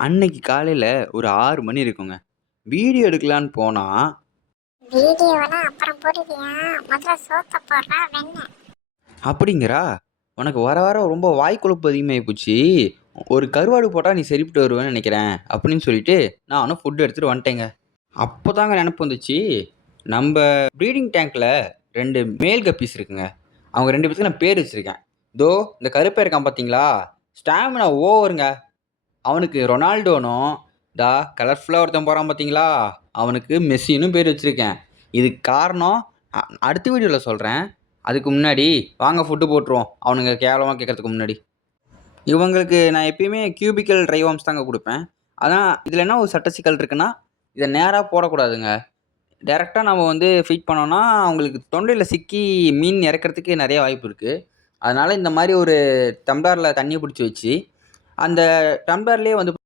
அன்னைக்கு காலையில ஒரு 6 மணி இருக்குங்க. வீடியோ எடுக்கலான்னு போனா, வீடியோலாம் அப்புறம் போடுவியா? முதல்ல சோத்த போடுறா வெண்ணெய். அப்படிங்கிறா, "உனக்கு வர வர ரொம்ப வாய் கொழுப்பு அதிகமாகி போச்சு. ஒரு கருவாடு போட்டா நீ சரிப்பட்டு வருவேன்னு நெனைக்கிறேன்." அப்படின்னு சொல்லிட்டு நானும் ஃபுட் எடுத்துட்டு வந்துட்டேங்க. அப்பதாங்க நெனப்பு வந்துச்சு, நம்ப ப்ரீடிங் டேங்க்ல 2 மேல் கப்பீஸ் இருக்குங்க. அவங்க 2 பேத்துக்கும் நான் பேர் வச்சிருக்கேன். இதோ இந்த கருப்பன் இருக்கான் பார்த்தீங்களா? ஸ்டாமினா ஓவருங்க. அவனுக்கு ரொனால்டோனும், கலர்ஃபுல்லா ஒருத்தன் போறான் பார்த்தீங்களா? அவனுக்கு மெஸ்ஸின்னு பேர் வச்சிருக்கேன். இதுக்கு காரணம் அடுத்த வீடியோல சொல்றேன். அதுக்கு முன்னாடி வாங்க ஃபுட் போட்டுருவோம். அவனுங்க கேவலமா கேட்கறதுக்கு முன்னாடி. இவங்களுக்கு நான் எப்பயுமே கியூபிக்கல் ட்ரை வார்ம்ஸ் தாங்க குடுப்பேன். ஆனா இதுல என்ன ஒரு சட்ட சிக்கல் இருக்குன்னா, இத நேரா போடக்கூடாதுங்க. டைரக்ட்டா நம்ம வந்து ஃபீட் பண்ணோம்னா, அவங்களுக்கு தொண்டையில சிக்கி மீன் இறக்கறதுக்கு நெறைய வாய்ப்பு இருக்கு. அதனால இந்த மாரி ஒரு டம்ளர்ல தண்ணீய புடிச்சு வச்சு, அந்த டம்ளர்லயே வந்து